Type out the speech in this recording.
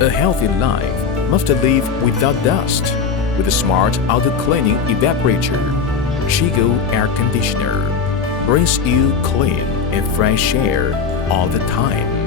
A healthy life must live without dust, with a smart outdoor cleaning evaporator. Chigo Air Conditioner brings you clean and fresh air all the time.